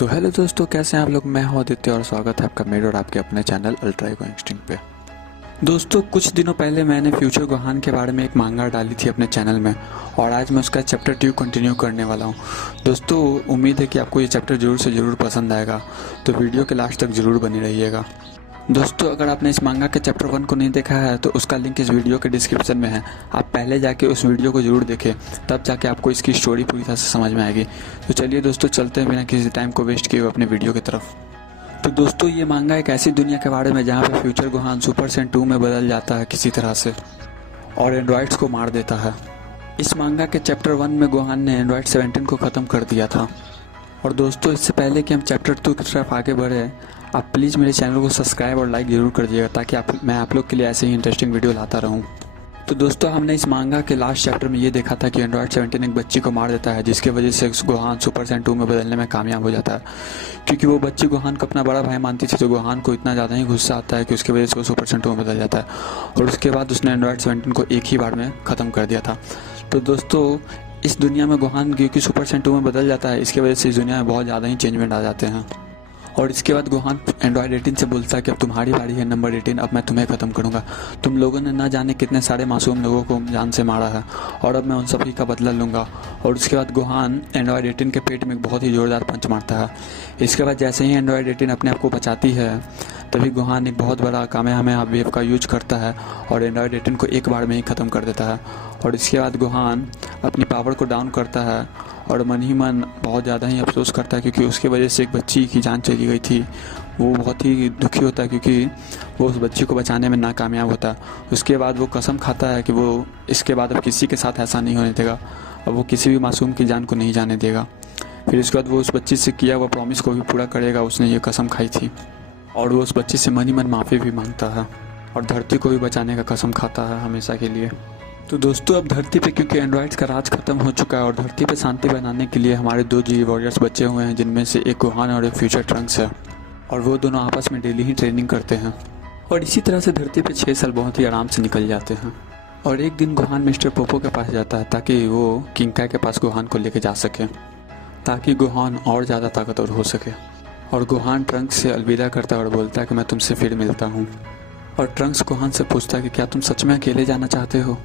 तो हेलो दोस्तों, कैसे हैं आप लोग। मैं हूं आदित्य और स्वागत है आपका मेरे और आपके अपने चैनल अल्ट्रा ईगो इंस्टिंक्ट पे। दोस्तों, कुछ दिनों पहले मैंने फ्यूचर गोहान के बारे में एक मांगा डाली थी अपने चैनल में और आज मैं उसका चैप्टर 2 कंटिन्यू करने वाला हूं। दोस्तों, उम्मीद है कि आपको ये चैप्टर ज़रूर से ज़रूर पसंद आएगा, तो वीडियो के लास्ट तक ज़रूर बने रहिएगा। दोस्तों, अगर आपने इस मांगा के चैप्टर 1 को नहीं देखा है तो उसका लिंक इस वीडियो के डिस्क्रिप्शन में है। आप पहले जाके उस वीडियो को जरूर देखें, तब जाके आपको इसकी स्टोरी पूरी तरह से समझ में आएगी। तो चलिए दोस्तों, चलते हैं बिना किसी टाइम को वेस्ट किए हुए अपने वीडियो की तरफ। तो दोस्तों, ये मांगा एक ऐसी दुनिया के बारे में जहाँ पे फ्यूचर गोहान सुपर सेन 2 में बदल जाता है किसी तरह से और एंड्रॉइड्स को मार देता है। इस मांगा के चैप्टर 1 में गोहान ने एंड्रॉइड 17 को ख़त्म कर दिया था। और दोस्तों, इससे पहले कि हम चैप्टर 2 की तरफ आगे बढ़े, आप प्लीज़ मेरे चैनल को सब्सक्राइब और लाइक ज़रूर कर दीजिएगा ताकि मैं आप लोग के लिए ऐसे ही इंटरेस्टिंग वीडियो लाता रहूं। तो दोस्तों, हमने इस मांगा के लास्ट चैप्टर में ये देखा था कि एंड्रॉइड 17 एक बच्ची को मार देता है, जिसकी वजह से गोहान सुपर सेन 2 में बदलने में कामयाब हो जाता है। क्योंकि वो बच्ची गोहान को अपना बड़ा भाई मानती थी, तो गोहान को इतना ज़्यादा ही गुस्सा आता है कि उसकी वजह से वो सुपर सेन 2 में बदल जाता है और उसके बाद उसने एंड्रॉइड 17 को एक ही बार में ख़त्म कर दिया था। तो दोस्तों, इस दुनिया में गोहान क्योंकि सुपर सेन 2 में बदल जाता है, इसकी वजह से इस दुनिया में बहुत ज़्यादा ही चेंजमेंट आ जाते हैं। और इसके बाद गोहान एंड्रॉइड 18 से बोलता है कि अब तुम्हारी बारी है नंबर 18, अब मैं तुम्हें ख़त्म करूंगा। तुम लोगों ने ना जाने कितने सारे मासूम लोगों को जान से मारा है और अब मैं उन सभी का बदला लूँगा। और उसके बाद गोहान एंड्रॉइड 18 के पेट में एक बहुत ही ज़ोरदार पंच मारता है। इसके बाद जैसे ही एंड्रॉइड 18 अपने आप को बचाती है, तभी गोहान एक बहुत बड़ा कामयाब वेव का यूज करता है और एंड्रॉइड 18 को एक बार में ही ख़त्म कर देता है। और इसके बाद गोहान अपनी पावर को डाउन करता है और मन ही मन बहुत ज़्यादा ही अफसोस करता है, क्योंकि उसकी वजह से एक बच्ची की जान चली गई थी। वो बहुत ही दुखी होता है क्योंकि वो उस बच्ची को बचाने में नाकामयाब होता है। उसके बाद वो कसम खाता है कि वो इसके बाद अब किसी के साथ ऐसा नहीं होने देगा, अब वो किसी भी मासूम की जान को नहीं जाने देगा। फिर उसके बाद वो उस बच्ची से किया हुआ प्रॉमिस को भी पूरा करेगा, उसने ये कसम खाई थी। और वो उस बच्ची से मन ही मन माफ़ी भी मांगता है और धरती को भी बचाने का कसम खाता है हमेशा के लिए। तो दोस्तों, अब धरती पे क्योंकि एंड्रॉइड्स का राज खत्म हो चुका है और धरती पे शांति बनाने के लिए हमारे 2 जी वॉरियर्स बचे हुए हैं, जिनमें से एक गोहान और एक फ्यूचर ट्रंक्स है। और वो दोनों आपस में डेली ही ट्रेनिंग करते हैं और इसी तरह से धरती पे 6 साल बहुत ही आराम से निकल जाते हैं। और एक दिन गोहान मिस्टर पोपो के पास जाता है ताकि वो किंगकाई के पास गोहान को लेके जा सके, ताकि गोहान और ज़्यादा ताकतवर हो सके। और गोहान ट्रंक्स से अलविदा करता है और बोलता है कि मैं तुमसे फिर मिलता हूँ। और ट्रंक्स गोहान से पूछता है कि क्या तुम सच में अकेले जाना चाहते हो।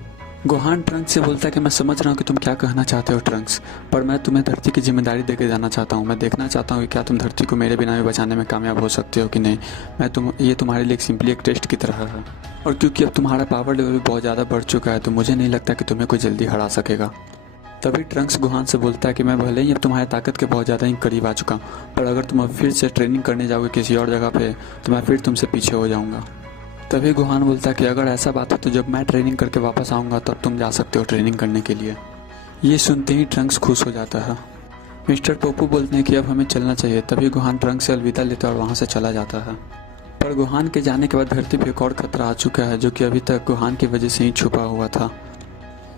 गोहान ट्रंक्स से बोलता है कि मैं समझ रहा हूँ कि तुम क्या कहना चाहते हो ट्रंक्स, पर मैं तुम्हें धरती की जिम्मेदारी देके जाना चाहता हूँ। मैं देखना चाहता हूँ कि क्या तुम धरती को मेरे बिना भी बचाने में कामयाब हो सकते हो कि नहीं। ये तुम्हारे लिए सिंपली एक टेस्ट की तरह है। और क्योंकि अब तुम्हारा पावर लेवल भी बहुत ज़्यादा बढ़ चुका है, तो मुझे नहीं लगता कि तुम्हें कोई जल्दी हरा सकेगा। तभी ट्रंक्स गोहान से बोलता है कि मैं भले ही अब तुम्हारी ताकत के बहुत ज़्यादा ही करीब आ चुका हूँ, पर अगर तुम अब फिर से ट्रेनिंग करने जाओगे किसी और जगह पे, तो मैं फिर तुमसे पीछे हो जाऊँगा। तभी गोहान बोलता है कि अगर ऐसा बात है तो जब मैं ट्रेनिंग करके वापस आऊँगा तब तुम जा सकते हो ट्रेनिंग करने के लिए। ये सुनते ही ट्रंक्स खुश हो जाता है। मिस्टर पोपो बोलते हैं कि अब हमें चलना चाहिए। तभी गोहान ट्रंक्स से अलविदा लेता है और वहाँ से चला जाता है। पर गोहान के जाने के बाद धरती पर एक और खतरा आ चुका है, जो कि अभी तक गोहान की वजह से ही छुपा हुआ था।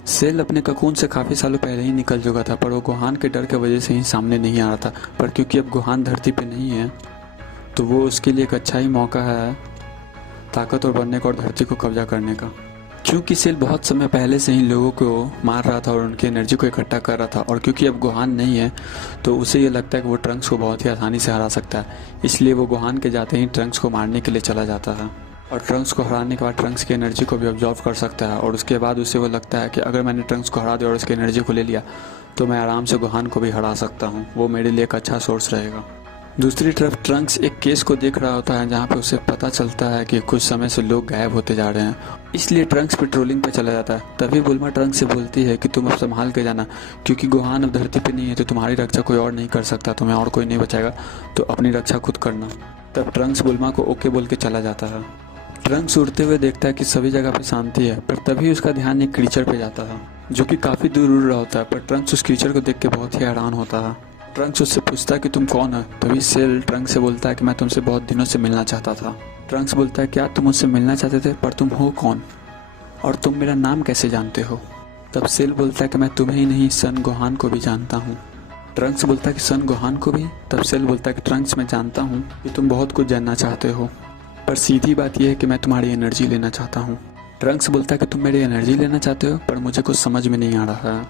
सेल अपने ककून से काफ़ी सालों पहले ही निकल चुका था, पर वो गोहान के डर की वजह से ही सामने नहीं आ रहा था। पर क्योंकि अब गोहान धरती पे नहीं है, तो वो उसके लिए एक अच्छा ही मौका है ताकतवर बनने का और धरती को कब्जा करने का। क्योंकि सेल बहुत समय पहले से ही लोगों को मार रहा था और उनकी एनर्जी को इकट्ठा कर रहा था, और क्योंकि अब गोहान नहीं है तो उसे ये लगता है कि वो ट्रंक्स को बहुत ही आसानी से हरा सकता है। इसलिए वो गोहान के जाते ही ट्रंक्स को मारने के लिए चला जाता है और ट्रंक्स को हराने के बाद ट्रंक्स की एनर्जी को भी ऑब्जॉर्व कर सकता है। और उसके बाद उसे वो लगता है कि अगर मैंने ट्रंक्स को हरा दिया और उसकी एनर्जी को ले लिया तो मैं आराम से गोहान को भी हरा सकता हूँ। वो मेरे लिए एक अच्छा सोर्स रहेगा। दूसरी तरफ ट्रंक्स एक केस को देख रहा होता है जहाँ पे उसे पता चलता है कि कुछ समय से लोग गायब होते जा रहे हैं, इसलिए ट्रंक्स पेट्रोलिंग पे चला जाता है। तभी बुल्मा ट्रंक्स से बोलती है कि तुम अब संभाल के जाना, क्योंकि गोहान अब धरती पे नहीं है तो तुम्हारी रक्षा कोई और नहीं कर सकता, तुम्हें और कोई नहीं बचाएगा, तो अपनी रक्षा खुद करना। तब ट्रंक्स बुल्मा को ओके बोल के चला जाता है। ट्रंक्स उड़ते हुए देखता है कि सभी जगह पे शांति है, पर तभी उसका ध्यान एक क्रीचर पे जाता है जो कि काफ़ी दूर उड़ रहा होता है। पर ट्रंक्स उस क्रीचर को देख के बहुत ही हैरान होता है। ट्रंक्स उससे पूछता है कि तुम कौन है। तभी सेल ट्रंक्स से बोलता है कि मैं तुमसे बहुत दिनों से मिलना चाहता था। ट्रंक्स बोलता है क्या तुम मुझसे मिलना चाहते थे, पर तुम हो कौन और तुम मेरा नाम कैसे जानते हो। तब सेल बोलता है कि मैं तुम्हें ही नहीं सन गोहान को भी जानता हूँ। ट्रंक्स बोलता है कि सन गोहान को भी। तब सेल बोलता है कि ट्रंक्स मैं जानता हूँ कि तुम बहुत कुछ जानना चाहते हो, पर सीधी बात यह है कि मैं तुम्हारी एनर्जी लेना चाहता हूँ। ट्रंक्स बोलता है कि तुम मेरी एनर्जी लेना चाहते हो, पर मुझे कुछ समझ में नहीं आ रहा है,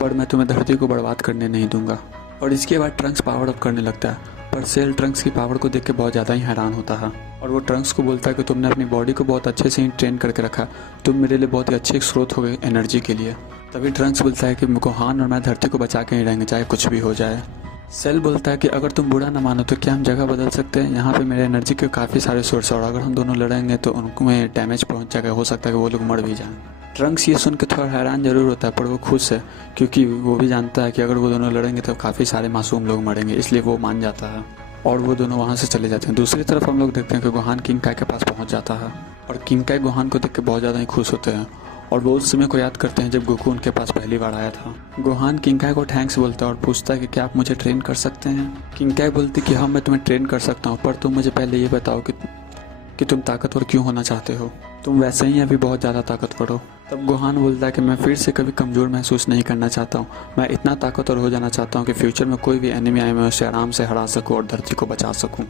पर मैं तुम्हें धरती को बर्बाद करने नहीं दूंगा। और इसके बाद ट्रंक्स पावर अप करने लगता है, पर सेल ट्रंक्स की पावर को देख के बहुत ज़्यादा ही हैरान होता है और वो ट्रंक्स को बोलता है कि तुमने अपनी बॉडी को बहुत अच्छे से ही ट्रेन करके रखा, तुम मेरे लिए बहुत ही अच्छे स्रोत हो गए एनर्जी के लिए। तभी ट्रंक्स बोलता है कि गोहान और मैं धरती को बचा के ही रहेंगे, चाहे कुछ भी हो जाए। सेल बोलता है कि अगर तुम बुरा ना मानो तो क्या हम जगह बदल सकते हैं, यहाँ पे मेरे एनर्जी के काफ़ी सारे सोर्स और अगर हम दोनों लड़ेंगे तो उनमें डैमेज पहुँच जाएगा, हो सकता है कि वो लोग मर भी जाएं। ट्रंक्स ये सुन के थोड़ा हैरान जरूर होता है, पर वो खुश है क्योंकि वो भी जानता है कि अगर वो दोनों लड़ेंगे तो काफ़ी सारे मासूम लोग मरेंगे, इसलिए वो मान जाता है और वो दोनों वहाँ से चले जाते हैं। दूसरी तरफ हम लोग देखते हैं कि गोहान किंग काय के पास पहुँच जाता है और किंग काय गोहान को देख के बहुत ज़्यादा ही खुश होते हैं और वो उस समय को याद करते हैं जब गोकू उनके पास पहली बार आया था। गोहान किंग काय को थैंक्स बोलता है और पूछता है कि क्या आप मुझे ट्रेन कर सकते हैं। किंग काय बोलती कि हाँ मैं तुम्हें ट्रेन कर सकता हूँ, पर तुम मुझे पहले ये बताओ कि तुम ताकतवर क्यों होना चाहते हो, तुम वैसे ही अभी बहुत ज़्यादा ताकतवर हो। तब गोहान बोलता है कि मैं फिर से कभी कमज़ोर महसूस नहीं करना चाहता हूँ, मैं इतना ताकतवर हो जाना चाहता हूँ कि फ्यूचर में कोई भी एनिमी आए मैं उसे आराम से हरा सकूँ और धरती को बचा सकूँ।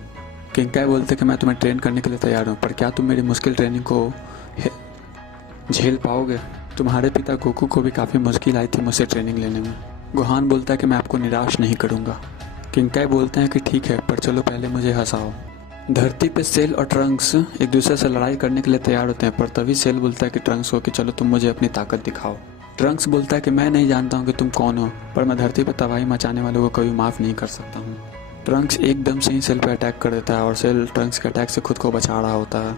किंग काय बोलते कि मैं तुम्हें ट्रेन करने के लिए तैयार हूँ, पर क्या तुम मेरी मुश्किल ट्रेनिंग को झेल पाओगे। तुम्हारे पिता गोकू को भी काफ़ी मुश्किल आई थी मुझसे ट्रेनिंग लेने में। गोहान बोलता है कि मैं आपको निराश नहीं करूँगा। किंग काय बोलते हैं कि ठीक है, पर चलो पहले मुझे हंसाओ। धरती पे सेल और ट्रंक्स एक दूसरे से लड़ाई करने के लिए तैयार होते हैं, पर तभी सेल बोलता है कि ट्रंक्स को कि चलो तुम मुझे अपनी ताकत दिखाओ। ट्रंक्स बोलता है कि मैं नहीं जानता हूँ कि तुम कौन हो, पर मैं धरती पर तबाही मचाने वालों को कभी माफ़ नहीं कर सकता हूँ। ट्रंक्स एकदम से ही सेल पर अटैक कर देता है और सेल ट्रंक्स के अटैक से खुद को बचा रहा होता है।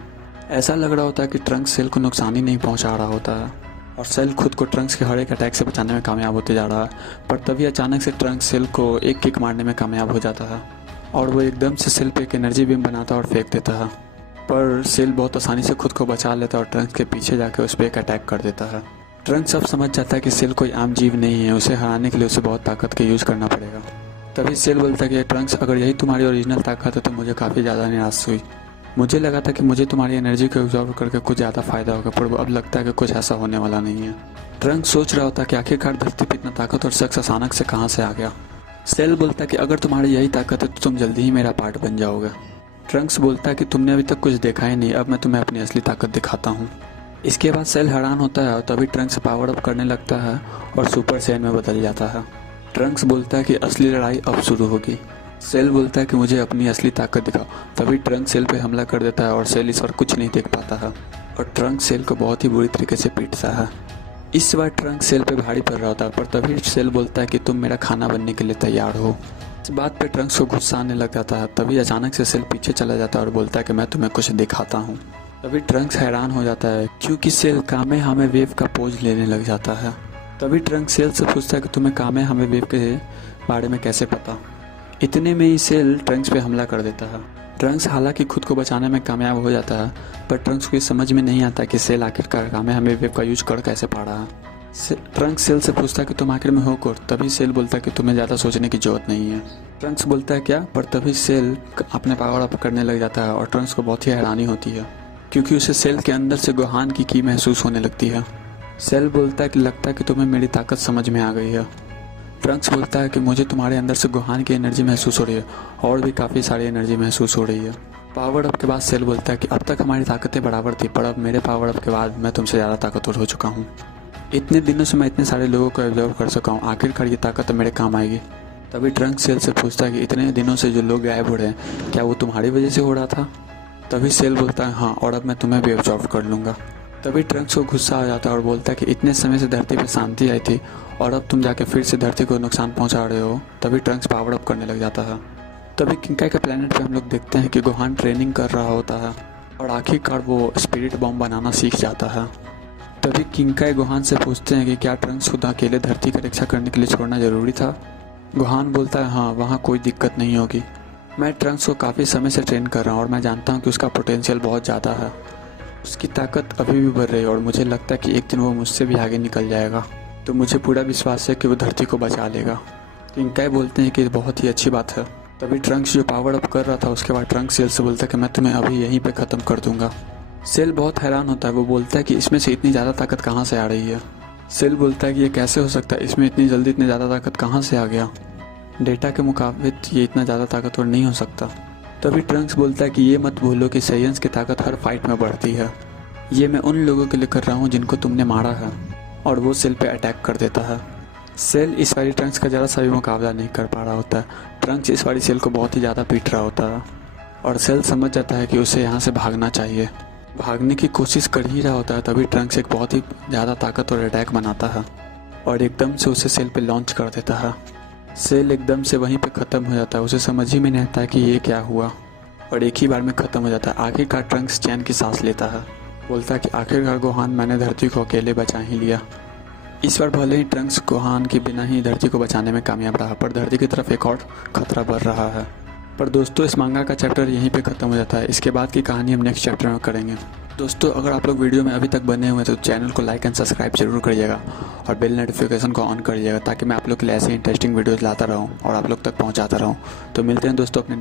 ऐसा लग रहा होता है कि ट्रंक्स सेल को नुकसान ही नहीं पहुँचा रहा होता है और सेल खुद को ट्रंक्स के हर एक अटैक से बचाने में कामयाब होते जा रहा है, पर तभी अचानक से ट्रंक्स सेल को एक किक मारने में कामयाब हो जाता है और वो एकदम से सेल पे एक एनर्जी बीम बनाता है और फेंक देता है, पर सेल बहुत आसानी से खुद को बचा लेता है और ट्रंक्स के पीछे जाकर उस पर एक अटैक कर देता है। ट्रंक्स अब समझ जाता है कि सेल कोई आम जीव नहीं है, उसे हराने के लिए उसे बहुत ताकत का यूज़ करना पड़ेगा। तभी सेल बोलता है कि ट्रंक्स अगर यही तुम्हारी ओरिजिनल ताकत है तो मुझे काफ़ी ज़्यादा निराश हुई। मुझे लगा था कि मुझे तुम्हारी एनर्जी को एब्जॉर्ब करके कुछ ज़्यादा फ़ायदा होगा, पर अब लगता है कि कुछ ऐसा होने वाला नहीं है। ट्रंक्स सोच रहा होता है कि आखिरकार धरती पर इतना ताकत और शख्स अचानक से कहाँ से आ गया। सेल बोलता है कि अगर तुम्हारी यही ताकत है तो तुम जल्दी ही मेरा पार्ट बन जाओगे। ट्रंक्स बोलता है कि तुमने अभी तक कुछ देखा ही नहीं, अब मैं तुम्हें अपनी असली ताकत दिखाता हूँ। इसके बाद सेल हैरान होता है और तभी ट्रंक्स पावर अप करने लगता है और सुपर सैयन में बदल जाता है। ट्रंक्स बोलता है कि असली लड़ाई अब शुरू होगी। सेल बोलता है कि मुझे अपनी असली ताकत दिखाओ। तभी ट्रंक्स सेल पे हमला कर देता है और सेल इस पर कुछ नहीं देख पाता है और ट्रंक्स सेल को बहुत ही बुरी तरीके से पीटता है। इस बार ट्रंक्स सेल पे भारी पड़ रहा होता है, पर तभी सेल बोलता है कि तुम मेरा खाना बनने के लिए तैयार हो। इस बात पे ट्रंक्स को गुस्सा आने लग जाता है। तभी अचानक से सेल पीछे चला जाता है और बोलता है कि मैं तुम्हें कुछ दिखाता हूँ। तभी ट्रंक्स हैरान हो जाता है क्योंकि सेल कामेहामे वेव का पोज लेने लग जाता है। तभी ट्रंक्स सेल से पूछता है कि तुम्हें कामेहामे वेव के बारे में कैसे पता। इतने में ही सेल ट्रंक्स पे हमला कर देता है। ट्रंक्स हालांकि खुद को बचाने में कामयाब हो जाता है, पर ट्रंक्स को ये समझ में नहीं आता कि सेल आखिरकार कामेहामे वेव का यूज कर कैसे पा रहा है। ट्रंक्स सेल से पूछता है कि तुम आखिर में हो कौन। तभी सेल बोलता है कि तुम्हें ज़्यादा सोचने की जरूरत नहीं है। ट्रंक्स बोलता है क्या, पर तभी सेल अपने पावर अप करने लग जाता है और ट्रंक्स को बहुत ही हैरानी होती है क्योंकि उसे सेल के अंदर से गोहान की महसूस होने लगती है। सेल बोलता है कि लगता है कि तुम्हें मेरी ताकत समझ में आ गई है। ट्रंक्स बोलता है कि मुझे तुम्हारे अंदर से गोहान की एनर्जी महसूस हो रही है और भी काफ़ी सारी एनर्जी महसूस हो रही है। पावर अप के बाद सेल बोलता है कि अब तक हमारी ताकतें बराबर थी, पर अब मेरे पावर अप के बाद मैं तुमसे ज़्यादा ताकतवर हो चुका हूँ। इतने दिनों से मैं इतने सारे लोगों को ऑब्जर्व कर सका हूँ, आखिरकार ये ताकत मेरे काम आएगी। तभी ट्रंक्स सेल से पूछता है कि इतने दिनों से जो लोग गायब हो रहे हैं क्या वो तुम्हारी वजह से हो रहा था। तभी सेल बोलता है हाँ, और अब मैं तुम्हें भी ऑब्जर्व कर लूँगा। तभी ट्रंक्स को गुस्सा आ जाता है और बोलता है कि इतने समय से धरती पर शांति आई थी और अब तुम जाके फिर से धरती को नुकसान पहुंचा रहे हो। तभी ट्रंक्स पावर अप करने लग जाता है। तभी किंग काय के प्लेनेट पे हम लोग देखते हैं कि गोहान ट्रेनिंग कर रहा होता है और आखिरकार वो स्पिरिट बॉम्ब बनाना सीख जाता है। तभी किंग काय गोहान से पूछते हैं कि क्या ट्रंक्स खुद अकेले धरती की रक्षा करने के लिए छोड़ना ज़रूरी था। गोहान बोलता है हाँ, वहाँ कोई दिक्कत नहीं होगी। मैं ट्रंक्स को काफ़ी समय से ट्रेन कर रहा हूँ और मैं जानता हूँ कि उसका पोटेंशियल बहुत ज़्यादा है, उसकी ताकत अभी भी बढ़ रही है और मुझे लगता है कि एक दिन वो मुझसे भी आगे निकल जाएगा, तो मुझे पूरा विश्वास है कि वो धरती को बचा लेगा। किंग काय बोलते हैं कि बहुत ही अच्छी बात है। तभी ट्रंक्स जो पावर अप कर रहा था उसके बाद ट्रंक्स सेल से बोलता है कि मैं तुम्हें अभी यहीं पे ख़त्म कर दूंगा। सेल बहुत हैरान होता है, वो बोलता है कि इसमें से इतनी ज़्यादा ताकत कहाँ से आ रही है। सेल बोलता है कि ये कैसे हो सकता है, इसमें इतनी जल्दी इतनी ज़्यादा ताकत कहाँ से आ गया, डेटा के मुकाबले ये इतना ज़्यादा ताकतवर नहीं हो सकता। तभी ट्रंक्स बोलता है कि ये मत भूलो कि साइंस की ताकत हर फाइट में बढ़ती है, ये मैं उन लोगों के लिए कर रहा हूँ जिनको तुमने मारा है। और वो सेल पे अटैक कर देता है। सेल इस बारी ट्रंक्स का ज़रा सा भी मुकाबला नहीं कर पा रहा होता है। ट्रंक्स इस बारी सेल को बहुत ही ज़्यादा पीट रहा होता है और सेल समझ जाता है कि उसे यहाँ से भागना चाहिए। भागने की कोशिश कर ही रहा होता है तभी ट्रंक्स एक बहुत ही ज़्यादा ताकतवर अटैक बनाता है और एकदम से उसे सेल पे लॉन्च कर देता है। सेल एकदम से वहीं पे ख़त्म हो जाता है। उसे समझ ही में नहीं आता कि ये क्या हुआ और एक ही बार में ख़त्म हो जाता है। आखिरकार ट्रंक्स चैन की सांस लेता है, बोलता है कि आखिरकार गोहान मैंने धरती को अकेले बचा ही लिया। इस बार भले ही ट्रंक्स गोहान के बिना ही धरती को बचाने में कामयाब रहा, पर धरती की तरफ एक और खतरा बढ़ रहा है। पर दोस्तों इस मांगा का चैप्टर यहीं पे ख़त्म हो जाता है। इसके बाद की कहानी हम नेक्स्ट चैप्टर में करेंगे। दोस्तों अगर आप लोग वीडियो में अभी तक बने हुए हैं तो चैनल को लाइक एंड सब्सक्राइब जरूर करिएगा और बेल नोटिफिकेशन को ऑन करिएगा ताकि मैं आप लोग के लिए ऐसे इंटरेस्टिंग वीडियोज़ लाता रहूँ और आप लोग तक पहुँचाता रहूँ। तो मिलते हैं दोस्तों अपने